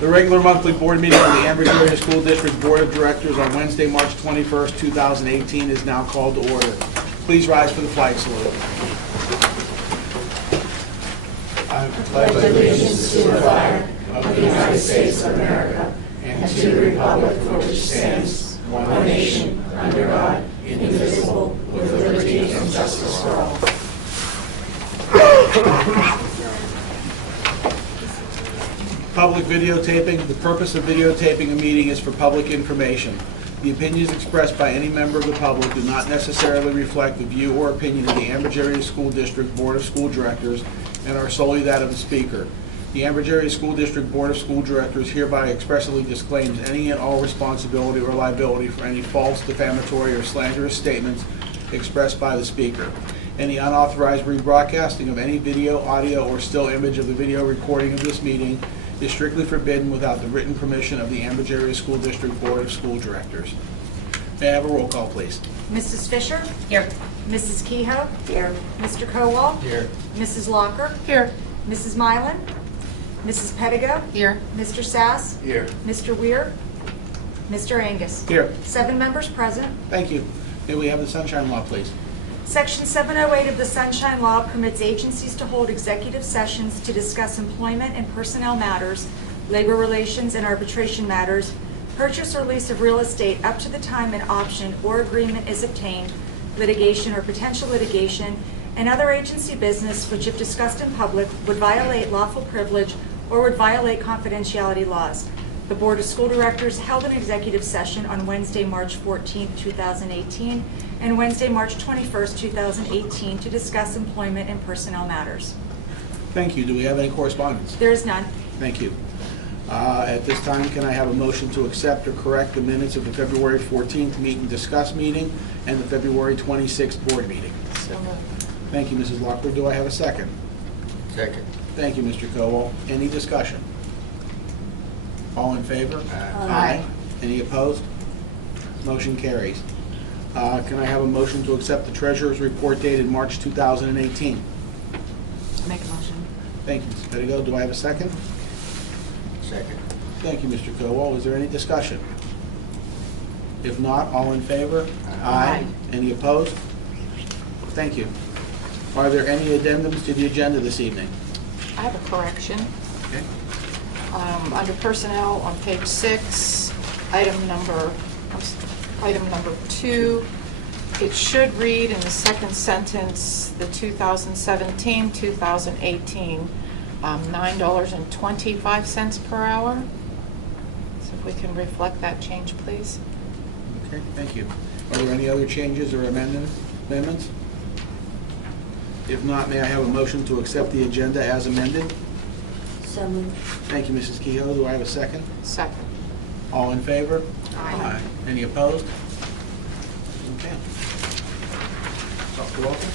The regular monthly board meeting of the Ambridge Area School District Board of Directors on Wednesday, March 21st, 2018 is now called to order. Please rise for the flag salute. I pledge allegiance to the flag of the United States of America and to the republic for which stands one nation, under God, indivisible, with liberty and justice for all. Public videotaping. The purpose of videotaping a meeting is for public information. The opinions expressed by any member of the public do not necessarily reflect the view or opinion of the Ambridge Area School District Board of School Directors and are solely that of the speaker. The Ambridge Area School District Board of School Directors hereby expressly disclaims any and all responsibility or liability for any false, defamatory, or slanderous statements expressed by the speaker. Any unauthorized rebroadcasting of any video, audio, or still image of the video recording of this meeting is strictly forbidden without the written permission of the Ambridge Area School District Board of School Directors. May I have a roll call, please? Mrs. Fisher? Here. Mrs. Kehoe? Here. Mr. Kowal? Here. Mrs. Locker? Here. Mrs. Mylan? Mrs. Pedigo? Here. Mr. Sass? Here. Mr. Weir? Mr. Angus? Here. 7 members present. Thank you. May we have the Sunshine Law, please? Section 708 of the Sunshine Law permits agencies to hold executive sessions to discuss employment and personnel matters, labor relations and arbitration matters, purchase or lease of real estate up to the time an option or agreement is obtained, litigation or potential litigation, and other agency business which, if discussed in public, would violate lawful privilege or would violate confidentiality laws. The Board of School Directors held an executive session on Wednesday, March 14, 2018, and Wednesday, March 21, 2018, to discuss employment and personnel matters. Thank you. Do we have any correspondence? There is none. Thank you. At this time, can I have a motion to accept or correct the minutes of the February 14th meet and discuss meeting and the February 26th board meeting? So moved. Thank you, Mrs. Lockwood. Do I have a second? Second. Thank you, Mr. Kowal. Any discussion? All in favor? Aye. Any opposed? Motion carries. Can I have a motion to accept the treasurer's report dated March 2018? Make a motion. Thank you, Ms. Pedigo. Do I have a second? Second. Thank you, Mr. Kowal. Is there any discussion? If not, all in favor? Aye. Any opposed? Thank you. Are there any addendums to the agenda this evening? I have a correction. Okay. Under personnel on page 6, item number 2, it should read in the second sentence, the 2017-2018, $9.25 per hour. So if we can reflect that change, please. Okay, thank you. Are there any other changes or amendments? If not, may I have a motion to accept the agenda as amended? So moved. Thank you, Mrs. Kehoe. Do I have a second? Second. All in favor? Aye. Any opposed? Okay. Dr. Walker?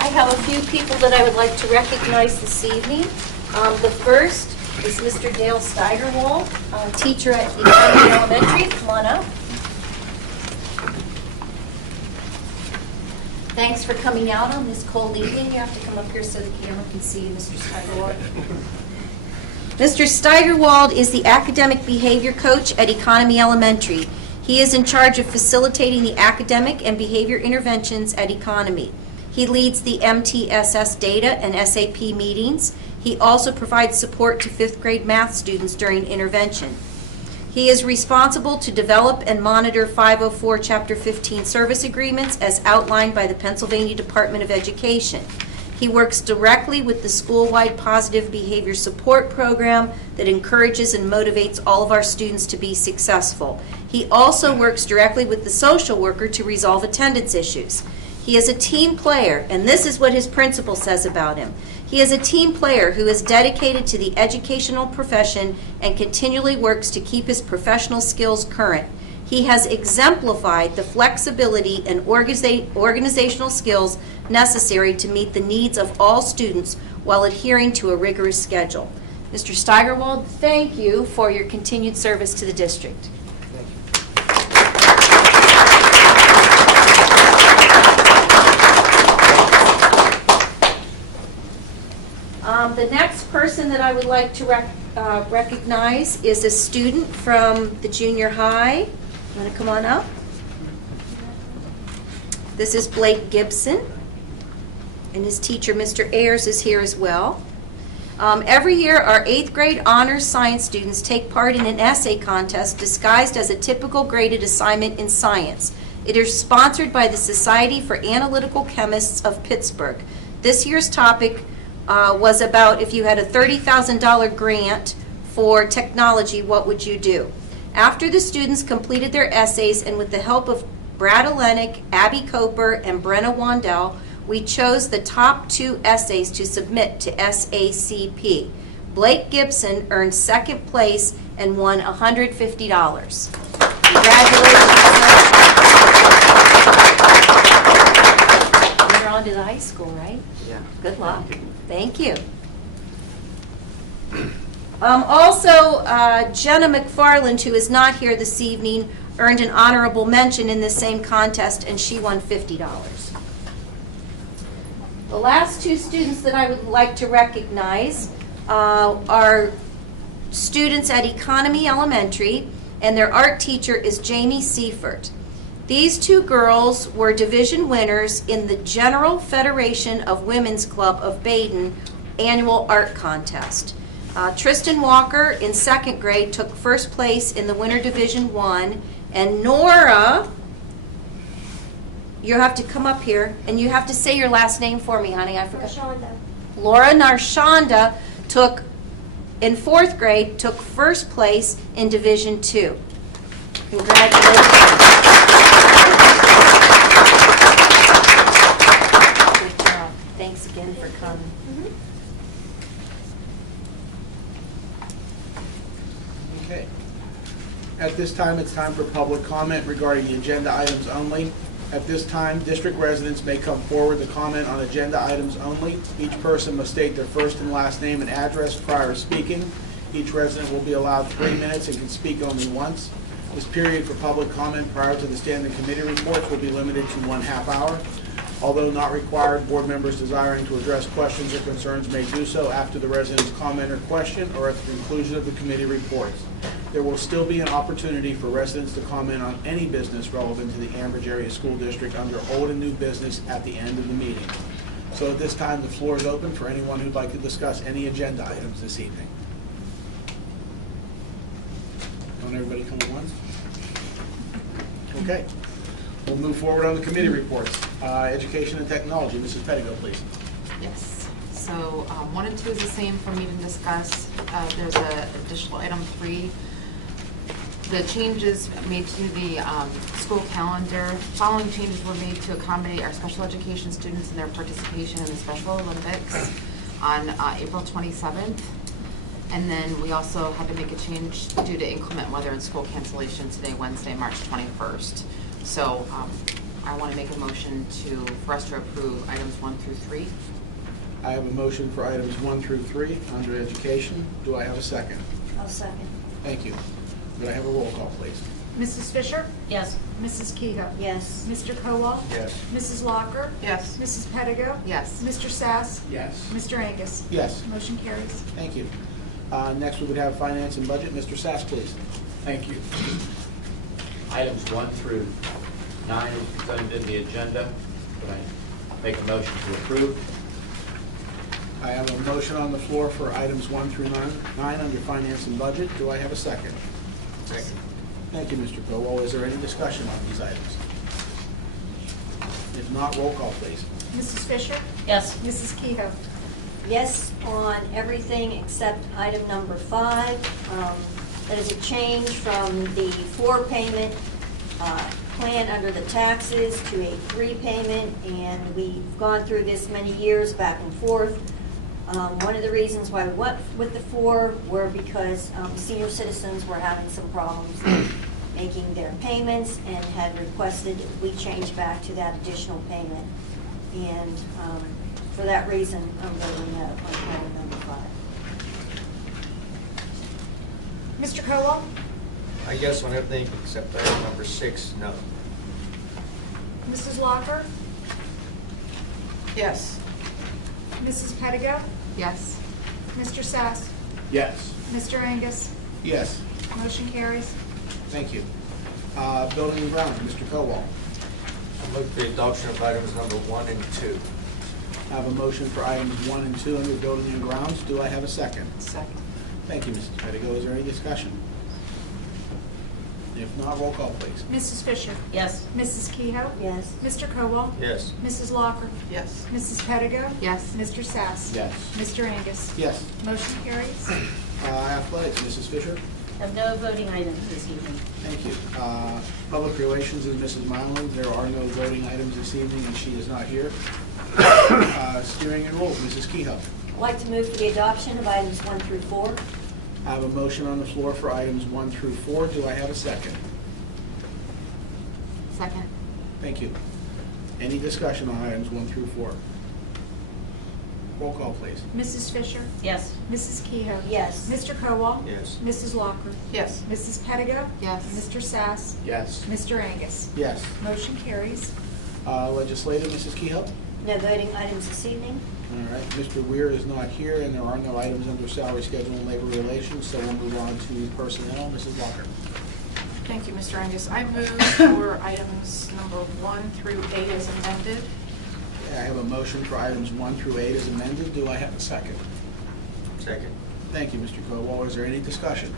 I have a few people that I would like to recognize this evening. The first is Mr. Dale Steigerwald, teacher at Economy Elementary. Come on up. Thanks for coming out on this cold evening. You have to come up here so the camera can see you, Mr. Steigerwald. Mr. Steigerwald is the academic behavior coach at Economy Elementary. He is in charge of facilitating the academic and behavior interventions at Economy. He leads the MTSS data and SAP meetings. He also provides support to 5th grade math students during intervention. He is responsible to develop and monitor 504 Chapter 15 service agreements as outlined by the Pennsylvania Department of Education. He works directly with the school-wide positive behavior support program that encourages and motivates all of our students to be successful. He also works directly with the social worker to resolve attendance issues. He is a team player, and this is what his principal says about him. He is a team player who is dedicated to the educational profession and continually works to keep his professional skills current. He has exemplified the flexibility and organizational skills necessary to meet the needs of all students while adhering to a rigorous schedule. Mr. Steigerwald, thank you for your continued service to the district. The next person that I would like to recognize is a student from the junior high. Want to come on up? This is Blake Gibson, and his teacher, Mr. Ayers, is here as well. Every year, our 8th grade honors science students take part in an essay contest disguised as a typical graded assignment in science. It is sponsored by the Society for Analytical Chemists of Pittsburgh. This year's topic was about if you had a $30,000 grant for technology, what would you do? After the students completed their essays and with the help of Brad Olenek, Abby Coper, and Brenna Wandell, we chose the top 2 essays to submit to SACP. Blake Gibson earned 2nd place and won $150. Congratulations. You're on to the high school, right? Yeah. Good luck. Thank you. Also, Jenna McFarland, who is not here this evening, earned an honorable mention in this same contest, and she won $50. The last 2 students that I would like to recognize are students at Economy Elementary, and their art teacher is Jamie Seifert. These 2 girls were division winners in the General Federation of Women's Club of Baden annual art contest. Tristan Walker in 2nd grade took 1st place in the Winter Division 1, and Nora, you have to come up here and you have to say your last name for me, honey. I forgot. Laura Narshanda took in 4th grade, took 1st place in Division 2. Congratulations. Good job. Thanks again for coming. Okay. At this time, it's time for public comment regarding the agenda items only. At this time, district residents may come forward to comment on agenda items only. Each person must state their first and last name and address prior to speaking. Each resident will be allowed 3 minutes and can speak only once. This period for public comment prior to the standing committee reports will be limited to 1/2 hour. Although not required, board members desiring to address questions or concerns may do so after the resident's comment or question or at the conclusion of the committee reports. There will still be an opportunity for residents to comment on any business relevant to the Ambridge Area School District under old and new business at the end of the meeting. So at this time, the floor is open for anyone who'd like to discuss any agenda items this evening. Don't everybody come at once? Okay. We'll move forward on the committee reports. Education and Technology, Mrs. Pettigo, please. Yes, so 1 and 2 is the same for me to discuss. There's an additional item 3. The changes made to the school calendar, following changes were made to accommodate our special education students in their participation in the Special Olympics on April 27th. And then we also had to make a change due to inclement weather and school cancellation today, Wednesday, March 21st. So I want to make a motion for us to approve items 1 through 3. I have a motion for items 1 through 3 under Education. Do I have a second? I'll second. Thank you. Could I have a roll call, please? Mrs. Fisher? Yes. Mrs. Kehoe? Yes. Mr. Kowal? Yes. Mrs. Locker? Yes. Mrs. Pettigo? Yes. Mr. Sass? Yes. Mr. Angus? Yes. Motion carries. Thank you. Next, we would have Finance and Budget. Mr. Sass, please. Thank you. Items 1 through 9 is presented in the agenda. Could I make a motion to approve? I have a motion on the floor for items 1 through 9 under Finance and Budget. Do I have a second? Second. Thank you, Mr. Kowal. Is there any discussion on these items? If not, roll call, please. Mrs. Fisher? Yes. Mrs. Kehoe? Yes on everything except item number 5. That is a change from the 4-payment plan under the taxes to a 3-payment, and we've gone through this many years back and forth. One of the reasons why we went with the 4 were because senior citizens were having some problems making their payments and had requested we change back to that additional payment. And for that reason, I'm voting no on item number 5. Mr. Kowal? Yes on everything except item number 6, no. Mrs. Locker? Yes. Mrs. Pettigo? Yes. Mr. Sass? Yes. Mr. Angus? Yes. Motion carries. Thank you. Building and grounds, Mr. Cowell. I move for the adoption of items number 1 and 2. I have a motion for items 1 and 2 under building and grounds. Do I have a second? Second. Thank you, Mrs. Pedigo. Is there any discussion? If not, roll call, please. Mrs. Fisher? Yes. Mrs. Kehoe? Yes. Mr. Cowell? Yes. Mrs. Locker? Yes. Mrs. Pedigo? Yes. Mr. Sass? Yes. Mr. Angus? Yes. Motion carries. Athletics, Mrs. Fisher. Have no voting items this evening. Thank you. Public relations is Mrs. Mylan. There are no voting items this evening, and she is not here. Steering and rules, Mrs. Kehoe. I'd like to move for the adoption of items 1 through 4. I have a motion on the floor for items 1 through 4. Do I have a second? Second. Thank you. Any discussion on items 1 through 4? Roll call, please. Mrs. Fisher? Yes. Mrs. Kehoe? Yes. Mr. Cowell? Yes. Mrs. Locker? Yes. Mrs. Pedigo? Yes. Mr. Sass? Yes. Mr. Angus? Yes. Motion carries. Legislative, Mrs. Kehoe. No voting items this evening. All right. Mr. Weir is not here, and there are no items under salary schedule and labor relations, so we'll move on to personnel. Mrs. Locker. Thank you, Mr. Angus. I move for items number 1 through 8 as amended. I have a motion for items 1 through 8 as amended. Do I have a second? Second. Thank you, Mr. Cowell. Is there any discussion?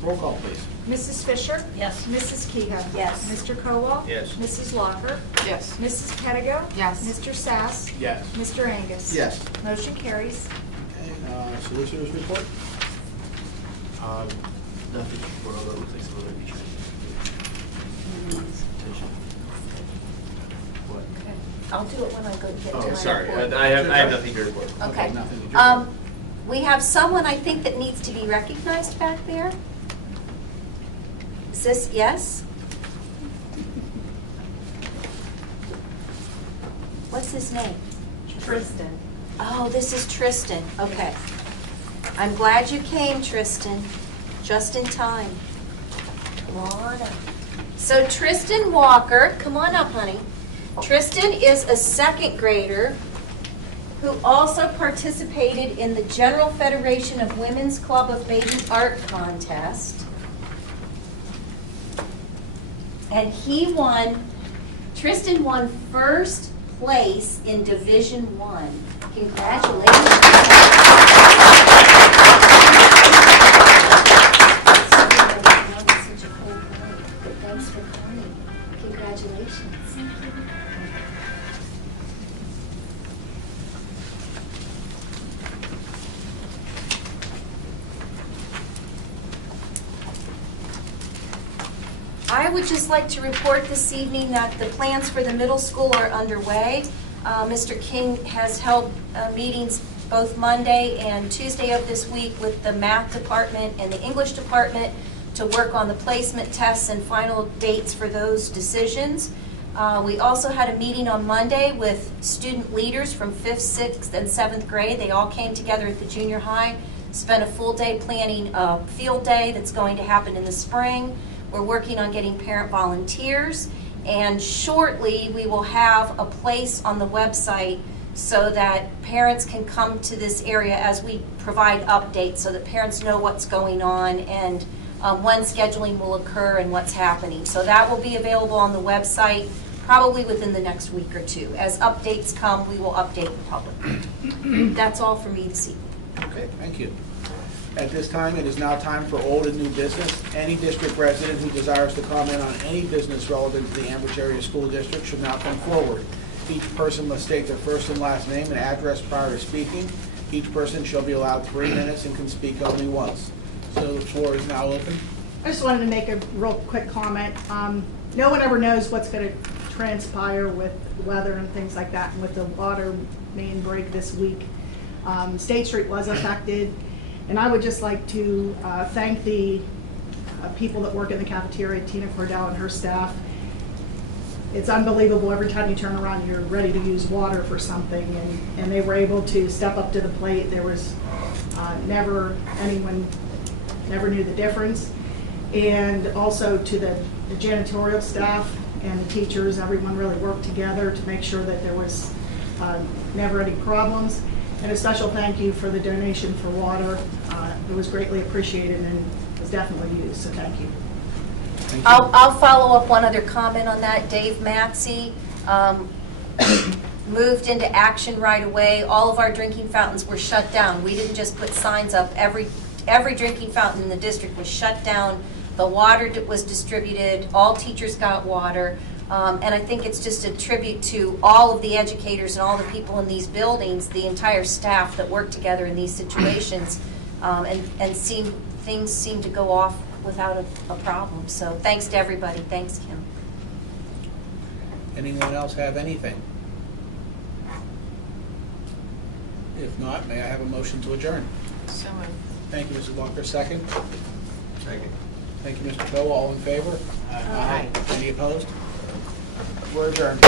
Roll call, please. Mrs. Fisher? Yes. Mrs. Kehoe? Yes. Mr. Cowell? Yes. Mrs. Locker? Yes. Mrs. Pedigo? Yes. Mr. Sass? Yes. Mr. Angus? Yes. Motion carries. Okay, solicitors report? Nothing for although it looks like some other features. Attention. What? I'll do it when I go get to my Oh, sorry, report. I have nothing to report. Okay. Nothing to do. We have someone I think that needs to be recognized back there. Is this, yes? What's his name? Tristan. Oh, this is Tristan. Okay. I'm glad you came, Tristan. Just in time. Come on up. So Tristan Walker, come on up, honey. Tristan is a second grader who also participated in the General Federation of Women's Club of Maiden Art Contest. And Tristan won first place in Division 1. Thanks for coming. Congratulations. I would just like to report this evening that the plans for the middle school are underway. Mr. King has held meetings both Monday and Tuesday of this week with the math department and the English department to work on the placement tests and final dates for those decisions. We also had a meeting on Monday with student leaders from 5th, 6th, and 7th grade. They all came together at the junior high, spent a full day planning a field day that's going to happen in the spring. We're working on getting parent volunteers, and shortly we will have a place on the website so that parents can come to this area as we provide updates so that parents know what's going on and when scheduling will occur and what's happening. So that will be available on the website probably within the next week or two. As updates come, we will update the public. That's all for me this evening. Okay, thank you. At this time, it is now time for old and new business. Any district resident who desires to comment on any business relevant to the Ambridge Area School District should now come forward. Each person must state their first and last name and address prior to speaking. Each person shall be allowed 3 minutes and can speak only once. So the floor is now open. I just wanted to make a real quick comment. No one ever knows what's going to transpire with weather and things like that, and with the water main break this week. State Street was affected, and I would just like to thank the people that work in the cafeteria, Tina Cordell and her staff. It's unbelievable. Every time you turn around, you're ready to use water for something, and they were able to step up to the plate. There was anyone never knew the difference. And also to the janitorial staff and the teachers, everyone really worked together to make sure that there was never any problems. And a special thank you for the donation for water. It was greatly appreciated and was definitely used, so thank you. Thank you. I'll follow up one other comment on that. Dave Matzy moved into action right away. All of our drinking fountains were shut down. We didn't just put signs up. Every drinking fountain in the district was shut down. The water was distributed. All teachers got water. And I think it's just a tribute to all of the educators and all the people in these buildings, the entire staff that work together in these situations, and things seem to go off without a problem. So thanks to everybody. Thanks, Kim. Anyone else have anything? If not, may I have a motion to adjourn? So moved. Thank you, Mrs. Walker. Second? Second. Thank you, Mr. Coe. All in favor? Aye. Any opposed? We're adjourned.